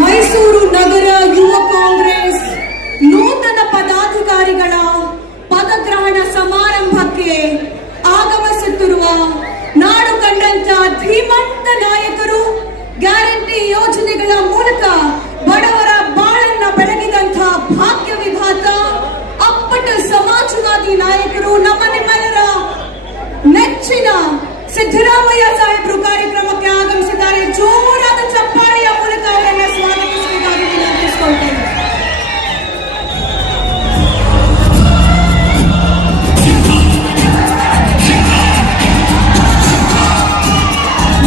ಮೈಸೂರು ನಗರ ಯುವ ಕಾಂಗ್ರೆಸ್ ನೂತನ ಪದಾಧಿಕಾರಿಗಳ ಪದಗ್ರಹಣ ಸಮಾರಂಭಕ್ಕೆ ಆಗಮಿಸುತ್ತಿರುವ ನಾಡು ಕಂಡಂತ ಧೀಮಂತ ನಾಯಕರು, ಗ್ಯಾರಂಟಿ ಯೋಜನೆಗಳ ಮೂಲಕ ಬಡವರ ಬಾಳನ್ನ ಬೆಳಗಿದಂಥ ಭಾಗ್ಯ ವಿಧಾತ, ಅಪ್ಪಟ ಸಮಾಜವಾದಿ ನಾಯಕರು, ನಮ್ಮ ನಿಮ್ಮೆಲ್ಲರ ನೆಚ್ಚಿನ ಸಿದ್ದರಾಮಯ್ಯ ಸಾಹೇಬರು ಕಾರ್ಯಕ್ರಮಕ್ಕೆ ಆಗಮಿಸಿದ್ದಾರೆ. ಜೋರಾದ ಚಪ್ಪಾಳೆಯ ಮೂಲಕ ಅವರನ್ನು ಸ್ವಾಗತಿಸಬೇಕಾಗಿ ವಿನಂತಿಸಿಕೊಳ್ತೇನೆ.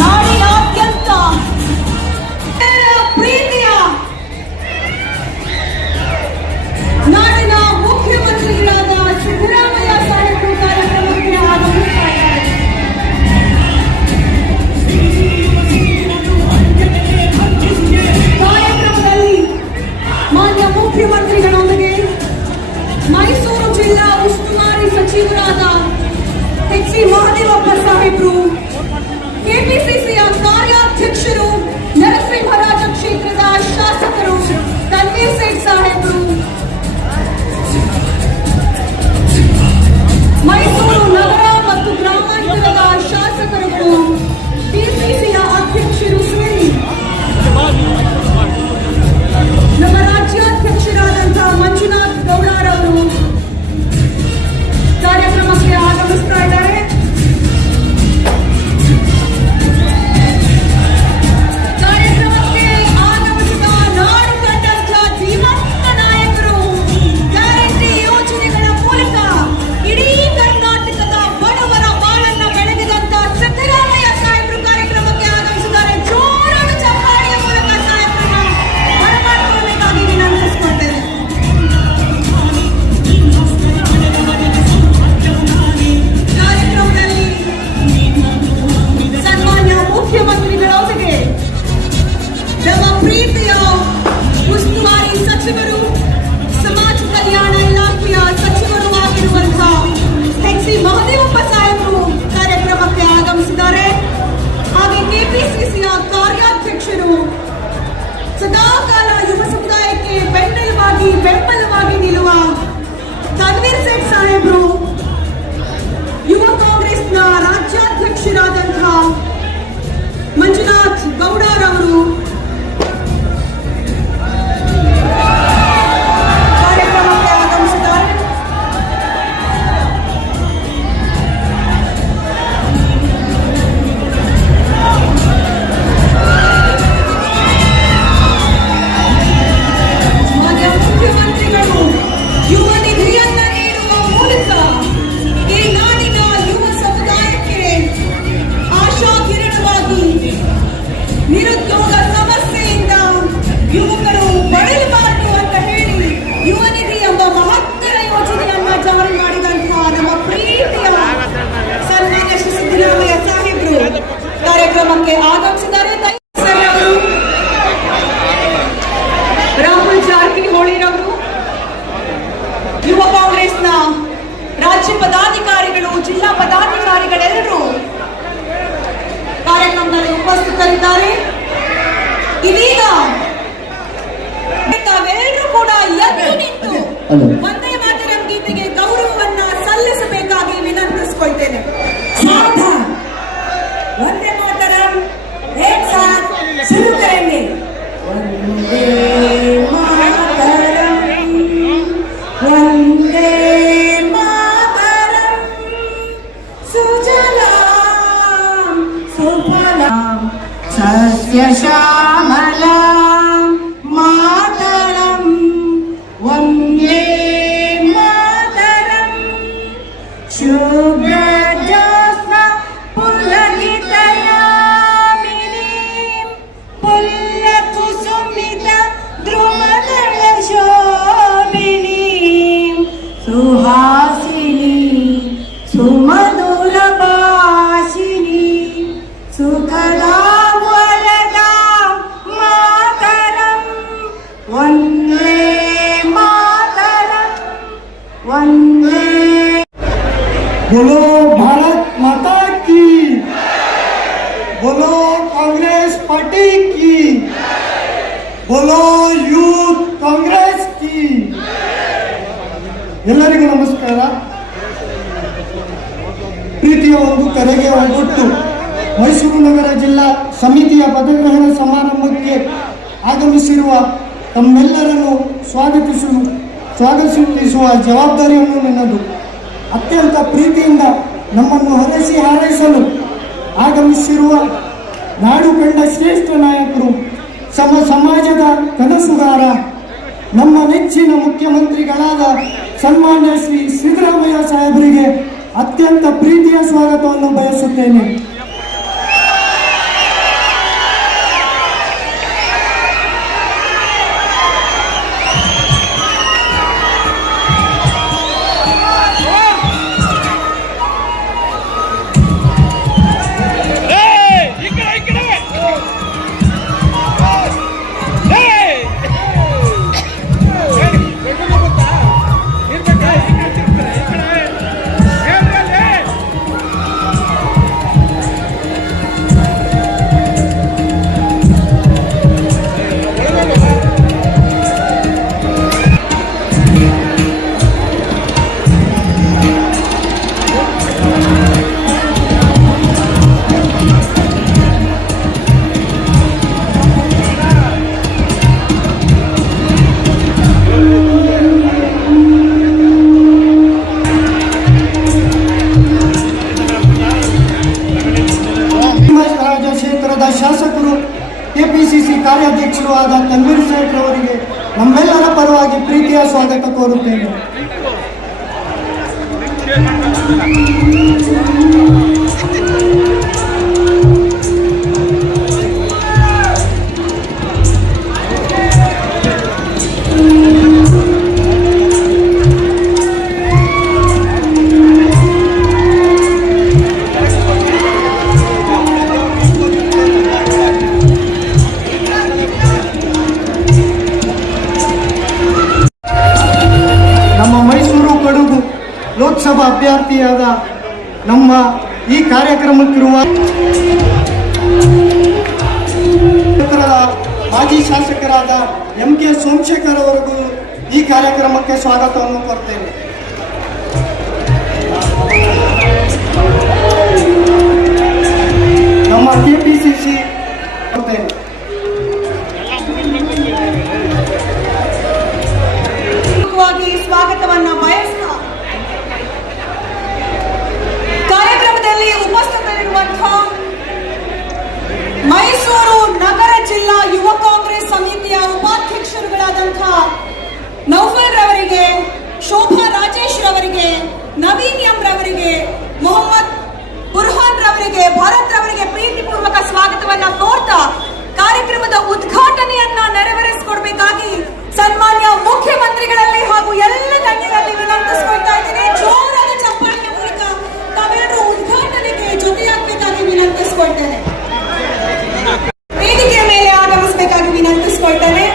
ನಾಡಿನಾದ್ಯಂತ ಪ್ರೀತಿಯ ನಾಡಿನ ಮುಖ್ಯಮಂತ್ರಿಗಳಾದ ಸಿದ್ದರಾಮಯ್ಯ ಸಾಹೇಬರು ಕಾರ್ಯಕ್ರಮಕ್ಕೆ ಆಗಮಿಸ್ತಾ ಇದ್ದಾರೆ. ಕಾರ್ಯಕ್ರಮದಲ್ಲಿ ಮಾನ್ಯ ಮುಖ್ಯಮಂತ್ರಿಗಳೊಂದಿಗೆ ಮೈಸೂರು ಜಿಲ್ಲಾ ಉಸ್ತುವಾರಿ ಸಚಿವರಾದ ಎಚ್.ಸಿ. ಮಹದೇವಪ್ಪ ಸಾಹೇಬರು, ಕೆಪಿಸಿಸಿಯ ಕಾರ್ಯಾಧ್ಯಕ್ಷರು, ನರಸಿಂಹರಾಜ ಕ್ಷೇತ್ರದ ಶಾಸಕರು ತನ್ವೀರ್ ಸೇಠ್ ಸಾಹೇಬರು, ಮೈಸೂರು ನಗರ ಮತ್ತು ಗ್ರಾಮಾಂತರದ ಶಾಸಕರುಗಳು, ಪಿಸಿಸಿಯ ಅಧ್ಯಕ್ಷರು ಸೇರಿ ನಮ್ಮ ರಾಜ್ಯಾಧ್ಯಕ್ಷರಾದಂತಹ ಮಂಜುನಾಥ್ ಗೌಡರವರು ಕಾರ್ಯಕ್ರಮಕ್ಕೆ ಆಗಮಿಸ್ತಾ ಇದ್ದಾರೆ. ಸದಾಕಾಲ ಯುವ ಸಮುದಾಯಕ್ಕೆ ಬೆಂಬಲವಾಗಿ ನಿಲ್ಲುವ ತನ್ವೀರ್ ಸೇಠ್ ಸಾಹೇಬರು, ಯುವ ಕಾಂಗ್ರೆಸ್ನ ರಾಜ್ಯಾಧ್ಯಕ್ಷರಾದಂತಹ ಮಂಜುನಾಥ್ ಗೌಡರವರು ಕಾರ್ಯಕ್ರಮಕ್ಕೆ ಆಗಮಿಸಿದ್ದಾರೆ. ಯುವ ನಿಧಿಯನ್ನ ನೀಡುವ ಮೂಲಕ ಈ ನಾಡಿನ ಯುವ ಸಮುದಾಯಕ್ಕೆ ಆಶಾ ಕಿರಣವಾಗಿ, ನಿರುದ್ಯೋಗ ಸಮಸ್ಯೆಯಿಂದ ಯುವಕರು ಬಳಲಬಾರದು ಅಂತ ಹೇಳಿ ಯುವ ನಿಧಿ ಎಂಬ ಮಹತ್ತರ ಯೋಜನೆಯನ್ನ ಜಾರಿ ಮಾಡಿದಂತಹ ನಮ್ಮ ಪ್ರೀತಿಯ ಸನ್ಮಾನ್ಯ ಶ್ರೀ ಸಿದ್ದರಾಮಯ್ಯ ಸಾಹೇಬರು ಕಾರ್ಯಕ್ರಮಕ್ಕೆ ಆಗಮಿಸಿದ್ದಾರೆ. ರಾಹುಲ್ ಜಾರಕಿಹೊಳಿರವರು, ಯುವ ಕಾಂಗ್ರೆಸ್ನ ರಾಜ್ಯ ಪದಾಧಿಕಾರಿಗಳು, ಜಿಲ್ಲಾ ಪದಾಧಿಕಾರಿಗಳೆಲ್ಲರೂ ಕಾರ್ಯಕ್ರಮದಲ್ಲಿ ಉಪಸ್ಥಿತರಿದ್ದಾರೆ. ಇದೀಗ ತಾವೆಲ್ಲರೂ ಕೂಡ ಎದ್ದು ನಿಂತು ವಂದೇ ಮಾತರಂ ಗೀತೆಗೆ ಗೌರವವನ್ನ ಸಲ್ಲಿಸಬೇಕಾಗಿ ವಿನಂತಿಸಿಕೊಳ್ತೇನೆ. ವಂದೇ ಮಾತರಂ ಏಕ್ ಸಾಥ್ ಶುರು ಕರೆಂಗೆ. ವಂದೇ ಮಾತರಂ, ವಂದೇ ಮಾತರಂ, ಸುಜಲಾಂ ಸುಫಲಾಂ ಸಸ್ಯ ಶ್ಯಾಮಲಾಂ ಮಾತರಂ, ವಂದೇ ಮಾತರಂ, ಶುಭ್ರ ಜ್ಯೋತ್ಸ್ನಾ ಪುಲಕಿತಯಾಮಿನೀಂ ಪುಲ್ಲಕುಸುಮಿತ ದ್ರುಮದಳ ಶೋಭಿನೀಂ ಸುಹಾಸಿನಿ ಸುಮಧುರ ಭಾಷಿನಿ ಸುಖದಾ ವರದಾ ಮಾತರಂ, ವಂದೇ ಮಾತರಂ, ವಂದೇ. बोलो भारत माता की, बोलो कांग्रेस पार्टी की। बोलो ಯೂತ್ ಕಾಂಗ್ರೆಸ್ ಕಿ. ಎಲ್ಲರಿಗೂ ನಮಸ್ಕಾರ. ಪ್ರೀತಿಯ ಒಂದು ಕರೆಗೆ ಒಗ್ಗಟ್ಟು ಮೈಸೂರು ನಗರ ಜಿಲ್ಲಾ ಸಮಿತಿಯ ಪದಗ್ರಹಣ ಸಮಾರಂಭಕ್ಕೆ ಆಗಮಿಸಿರುವ ತಮ್ಮೆಲ್ಲರನ್ನು ಸ್ವಾಗತಿಸುವ ಜವಾಬ್ದಾರಿಯನ್ನು ನನ್ನದು. ಅತ್ಯಂತ ಪ್ರೀತಿಯಿಂದ ನಮ್ಮನ್ನು ಹೊರಸಿ ಹಾರೈಸಲು ಆಗಮಿಸಿರುವ ನಾಡು ಕಂಡ ಶ್ರೇಷ್ಠ ನಾಯಕರು, ಸಮಾಜದ ಕನಸುಗಾರ, ನಮ್ಮ ನೆಚ್ಚಿನ ಮುಖ್ಯಮಂತ್ರಿಗಳಾದ ಸನ್ಮಾನ್ಯ ಶ್ರೀ ಸಿದ್ದರಾಮಯ್ಯ ಸಾಹೇಬರಿಗೆ ಅತ್ಯಂತ ಪ್ರೀತಿಯ ಸ್ವಾಗತವನ್ನು ಬಯಸುತ್ತೇನೆ. ಕ್ಷೇತ್ರದ ಶಾಸಕರು, ಕೆಪಿಸಿಸಿ ಕಾರ್ಯಾಧ್ಯಕ್ಷರು ಆದ ತನ್ವೀರ್ ಸೇಠ್ ಅವರಿಗೆ ನಮ್ಮೆಲ್ಲರ ಪರವಾಗಿ ಪ್ರೀತಿಯ ಸ್ವಾಗತ ಕೋರುತ್ತೇನೆ. ಲೋಕಸಭಾ ಅಭ್ಯರ್ಥಿಯಾದ ನಮ್ಮ ಈ ಕಾರ್ಯಕ್ರಮಕ್ಕಿರುವ ಮಾಜಿ ಶಾಸಕರಾದ MK ಸೋಮಶೇಖರ್ ಅವರಿಗೂ ಈ ಕಾರ್ಯಕ್ರಮಕ್ಕೆ ಸ್ವಾಗತವನ್ನು ಕೋರ್ತೇನೆ. ನಮ್ಮ ಕೆಪಿಸಿಸಿ ಸ್ವಾಗತವನ್ನ ಬಯಸ್ತಾ ಕಾರ್ಯಕ್ರಮದಲ್ಲಿ ಉಪಸ್ಥಿತರಿರುವಂತಹ ಮೈಸೂರು ನಗರ ಜಿಲ್ಲಾ ಯುವ ಕಾಂಗ್ರೆಸ್ ಸಮಿತಿಯ ಉಪಾಧ್ಯಕ್ಷರುಗಳಾದಂತಹ ನೌಫಲ್ ರವರಿಗೆ, ಶೋಭಾ ರಾಜೇಶ್ ರವರಿಗೆ, ನವೀನ್ ಎಂ ರವರಿಗೆ, ಮೊಹಮ್ಮದ್ ಬುರ್ಹಾನ್ ರವರಿಗೆ, ಭಾರತ್ ರವರಿಗೆ ಪ್ರೀತಿಪೂರ್ವಕ ಸ್ವಾಗತವನ್ನ ಕೋರ್ತಾ ಕಾರ್ಯಕ್ರಮದ ಉದ್ಘಾಟನೆಯನ್ನ ನೆರವೇರಿಸಿಕೊಡ್ಬೇಕಾಗಿ ಸನ್ಮಾನ್ಯ ಮುಖ್ಯಮಂತ್ರಿಗಳಲ್ಲಿ ಹಾಗೂ ಎಲ್ಲ ಗಣ್ಯರಲ್ಲಿ ವಿನಂತಿಸಿಕೊಳ್ತಾ ಇದ್ದೇನೆ. ಜೋರಾದ ಚಪ್ಪಾಳೆಯ ಮೂಲಕ ತಾವೆಲ್ಲರೂ ಉದ್ಘಾಟನೆಗೆ ಜೊತೆಯಾಗಬೇಕಾಗಿ ವಿನಂತಿಸಿಕೊಳ್ತೇನೆ. ವೇದಿಕೆಯ ಮೇಲೆ ಆಗಮಿಸಬೇಕಾಗಿ ವಿನಂತಿಸಿಕೊಳ್ತೇನೆ.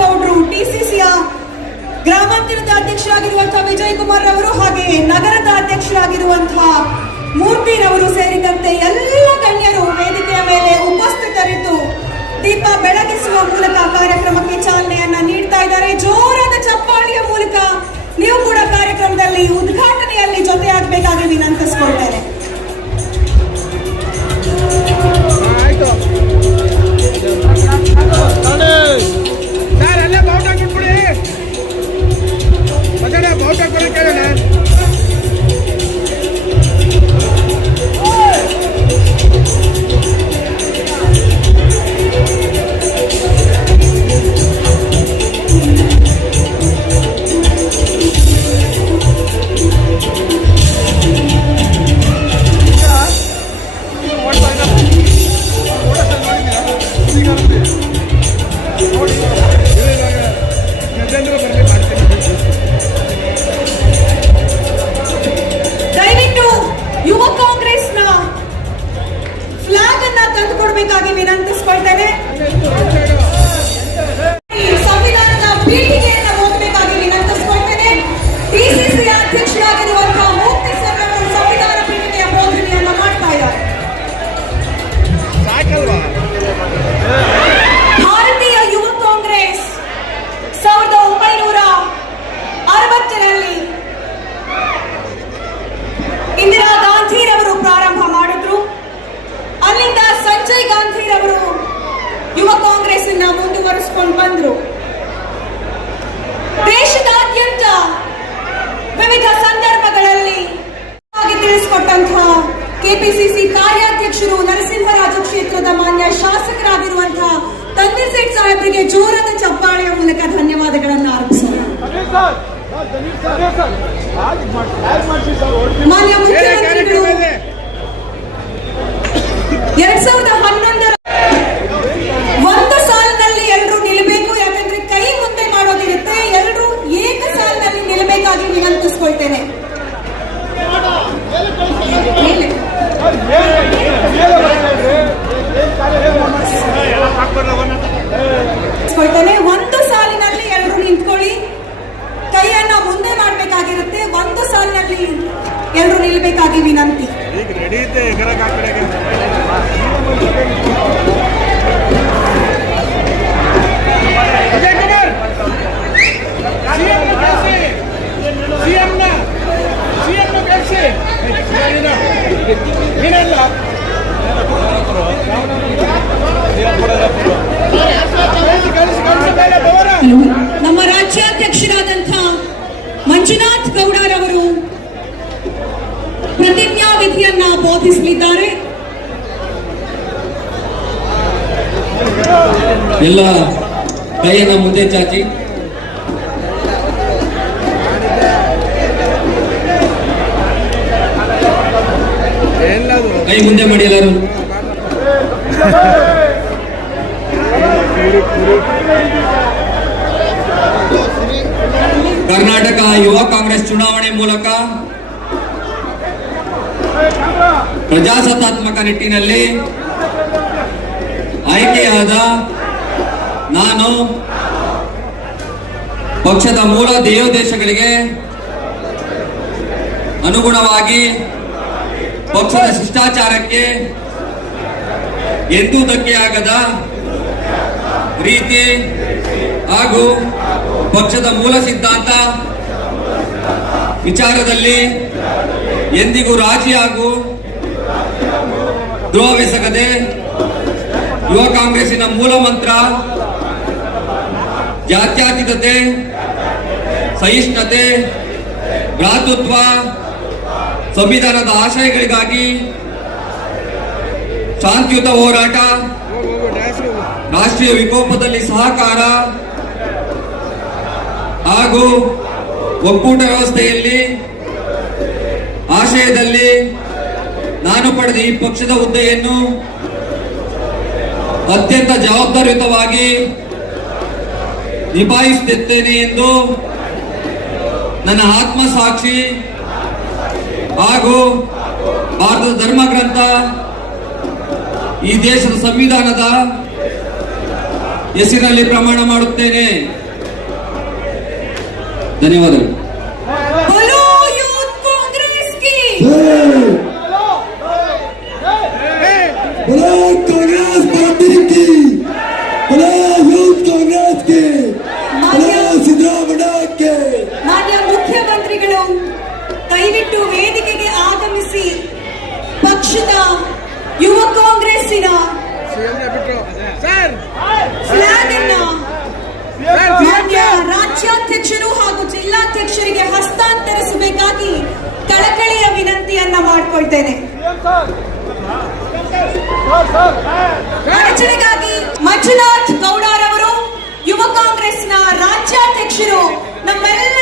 ಗೌಡ್ರು, ಟಿಸಿಸಿಯ ಗ್ರಾಮಾಂತರದ ಅಧ್ಯಕ್ಷರಾಗಿರುವಂತಹ ವಿಜಯ್ ಕುಮಾರ್ ರವರು, ಹಾಗೆ ನಗರದ ಅಧ್ಯಕ್ಷರಾಗಿರುವಂತಹ ಮೂರ್ತಿರವರು ಸೇರಿದಂತೆ ಎಲ್ಲ ಗಣ್ಯರು ವೇದಿಕೆಯ ಮೇಲೆ ಉಪಸ್ಥಿತರಿದ್ದು ದೀಪ ಬೆಳಗಿಸುವ ಮೂಲಕ ಕಾರ್ಯಕ್ರಮಕ್ಕೆ ಚಾಲನೆಯನ್ನ ನೀಡ್ತಾ ಇದ್ದಾರೆ. ಜೋರಾದ ಚಪ್ಪಾಳಿಯ ಮೂಲಕ ನೀವು ಕೂಡ ಕಾರ್ಯಕ್ರಮದಲ್ಲಿ ಉದ್ಘಾಟನೆಯಲ್ಲಿ ಜೊತೆಯಾಗಬೇಕಾಗಿ ವಿನಂತಿಸಿಕೊಳ್ತೇನೆ. ಸರ್ ಅಲ್ಲೇ ಬಾವುಟ ಕೊಟ್ಬಿಡಿ, ಮಗನೇ ಬಾವುಟ ಕೊಡಿ ಕೇಳೋಣ. ದಯವಿಟ್ಟು ಯುವ ಕಾಂಗ್ರೆಸ್ನ ಫ್ಲಾಗ್ ಅನ್ನ ತಂದುಕೊಡ್ಬೇಕಾಗಿ ವಿನಂತಿಸಿಕೊಳ್ತೇನೆ. ಸಂವಿಧಾನದ ಪೀಠಿಗೆಯನ್ನು ಓದಬೇಕಾಗಿ ವಿನಂತಿಸಿಕೊಳ್ತೇನೆ. ಡಿಸಿಸಿಯ ಅಧ್ಯಕ್ಷರಾಗಿರುವಂತಹ ಮೂರ್ತಿ ಸರ್ ಅವರು ಸಂವಿಧಾನ ಪೀಠಿಕೆಯ ಬೋಧನೆಯನ್ನ ಮಾಡ್ತಾ ಇದ್ದಾರೆ. ಸಾಕಲ್ವಾ? ಭಾರತೀಯ ಯುವ ಕಾಂಗ್ರೆಸ್ 1960ರಲ್ಲಿ ಇಂದಿರಾ ಗಾಂಧಿರವರು ಪ್ರಾರಂಭ ಮಾಡಿದ್ರು. ಅಲ್ಲಿಂದ ಸಂಜಯ್ ಗಾಂಧಿರವರು ಯುವ ಕಾಂಗ್ರೆಸ್ ಅನ್ನ ಮುಂದುವರಿಸಿಕೊಂಡು ಬಂದ್ರು. ದೇಶದಾದ್ಯಂತ ವಿವಿಧ ಸಂದರ್ಭಗಳಲ್ಲಿ ತಿಳಿಸಿಕೊಟ್ಟಂತಹ ಕೆಪಿಸಿಸಿ ಕಾರ್ಯಾಧ್ಯಕ್ಷರು ನರಸಿಂಹರಾಜು ಕ್ಷೇತ್ರದ ಮಾನ್ಯ ಶಾಸಕರಾಗಿರುವಂತಹ ತನ್ವೀರ್ ಸೇಠ್ ಸಾಹೇಬರಿಗೆ ಜೋರಾದ ಚಪ್ಪಾಳೆಯ ಮೂಲಕ ಧನ್ಯವಾದಗಳನ್ನು ಅರ್ಪಿಸೋಣ. ಮಾನ್ಯ ಮುಖ್ಯಮಂತ್ರಿಗಳು 2011 ಒಂದು ಸಾಲಿನಲ್ಲಿ ಎಲ್ಲರೂ ನಿಲ್ಲಬೇಕು. ಯಾಕಂದ್ರೆ ಕೈ ಮುಂದೆ ಮಾಡೋದಿರುತ್ತೆ, ಎಲ್ಲರೂ ಏಕ ಸಾಲಿನಲ್ಲಿ ನಿಲ್ಲಬೇಕಾಗಿ ವಿನಂತಿಸಿಕೊಳ್ತೇನೆ. ಒಂದು ಸಾಲಿನಲ್ಲಿ ಎಲ್ಲರೂ ನಿಂತ್ಕೊಳ್ಳಿ. ಕೈಯನ್ನ ಮುಂದೆ ಮಾಡಬೇಕಾಗಿರುತ್ತೆ. ಒಂದು ಸಾಲಿನಲ್ಲಿ ಎಲ್ಲರೂ ನಿಲ್ಲಬೇಕಾಗಿ ವಿನಂತಿ. ಈಗ ರೆಡಿ ಐತೆ ಎಗರಕ್ಕೆ ಆ ಕಡೆಗೆ. ವಿಜಯ್ ಕುಮಾರ್ ಸಿಎಂನ ಗೆಲ್ಸಿ. ನೀನಲ್ಲ ನಮ್ಮ ರಾಜ್ಯಾಧ್ಯಕ್ಷರಾದಂತಹ ಮಂಜುನಾಥ್ ಗೌಡರವರು ಪ್ರತಿಜ್ಞಾ ವಿಧಿಯನ್ನ ಬೋಧಿಸಲಿದ್ದಾರೆ. ಎಲ್ಲ ಕೈಯನ್ನ ಮುಂದೆ ಚಾಚಿ. ಕೈ ಮುಂದೆ ಮಾಡಿ ಎಲ್ಲರೂ. ಕರ್ನಾಟಕ ಯುವ ಕಾಂಗ್ರೆಸ್ ಚುನಾವಣೆ ಮೂಲಕ ಪ್ರಜಾಸತ್ತಾತ್ಮಕ ನಿಟ್ಟಿನಲ್ಲಿ ಆಯ್ಕೆಯಾದ ನಾನು ಪಕ್ಷದ ಮೂಲ ಧ್ಯೇಯೋದ್ದೇಶಗಳಿಗೆ ಅನುಗುಣವಾಗಿ ಪಕ್ಷದ ಶಿಷ್ಟಾಚಾರಕ್ಕೆ ಎಂದೂ ಧಕ್ಕೆಯಾಗದ ರೀತಿ ಹಾಗೂ ಪಕ್ಷದ ಮೂಲ ಸಿದ್ಧಾಂತ ವಿಚಾರದಲ್ಲಿ ಎಂದಿಗೂ ರಾಜಿ ಹಾಗೂ ದ್ರೋಹವೆಸಗದೆ ಯುವ ಕಾಂಗ್ರೆಸ್ಸಿನ ಮೂಲ ಮಂತ್ರ ಜಾತ್ಯತೀತತೆ, ಸಹಿಷ್ಣುತೆ, ಭ್ರಾತೃತ್ವ, ಸಂವಿಧಾನದ ಆಶಯಗಳಿಗಾಗಿ ಶಾಂತಿಯುತ ಹೋರಾಟ, ರಾಷ್ಟ್ರೀಯ ವಿಕೋಪದಲ್ಲಿ ಸಹಕಾರ ಹಾಗೂ ಒಕ್ಕೂಟ ವ್ಯವಸ್ಥೆಯಲ್ಲಿ ಆಶಯದಲ್ಲಿ ನಾನು ಪಡೆದ ಈ ಪಕ್ಷದ ಹುದ್ದೆಯನ್ನು ಅತ್ಯಂತ ಜವಾಬ್ದಾರಿಯುತವಾಗಿ ನಿಭಾಯಿಸುತ್ತೇನೆ ಎಂದು ನನ್ನ ಆತ್ಮಸಾಕ್ಷಿ ಹಾಗೂ ಭಾರತದ ಧರ್ಮ ಗ್ರಂಥ, ಈ ದೇಶದ ಸಂವಿಧಾನದ ಹೆಸರಿನಲ್ಲಿ ಪ್ರಮಾಣ ಮಾಡುತ್ತೇನೆ. ಧನ್ಯವಾದಗಳು. बोलो यूथ कांग्रेस की बोलो कांग्रेस पार्टी की, बोलो यूथ कांग्रेस की, बोलो सिद्धरामಯ್ಯ के. ಮಾನ್ಯ ಮುಖ್ಯಮಂತ್ರಿಗಳು ದಯವಿಟ್ಟು ವೇದಿಕೆಗೆ ಆಗಮಿಸಿ ಪಕ್ಷದ ಯುವ ಕಾಂಗ್ರೆಸ್ಸಿನ ಬಿಟ್ರು ಸರ್ ಫ್ಲಾಗ್ ಅನ್ನ ಸರ್ ಮಾನ್ಯ ರಾಜ್ಯಾಧ್ಯಕ್ಷರು ಹಾಗೂ ಜಿಲ್ಲಾಧ್ಯಕ್ಷರಿಗೆ ಹಸ್ತಾಂತರಿಸಬೇಕಾಗಿ ಕಳಕಳಿಯ ವಿನಂತಿಯನ್ನ ಮಾಡಿಕೊಳ್ತೇನೆ. ಅಡಚಣೆಗಾಗಿ ಮಂಜುನಾಥ್ ಗೌಡರವರು ಯುವ ಕಾಂಗ್ರೆಸ್ನ ರಾಜ್ಯಾಧ್ಯಕ್ಷರು ನಮ್ಮೆಲ್ಲ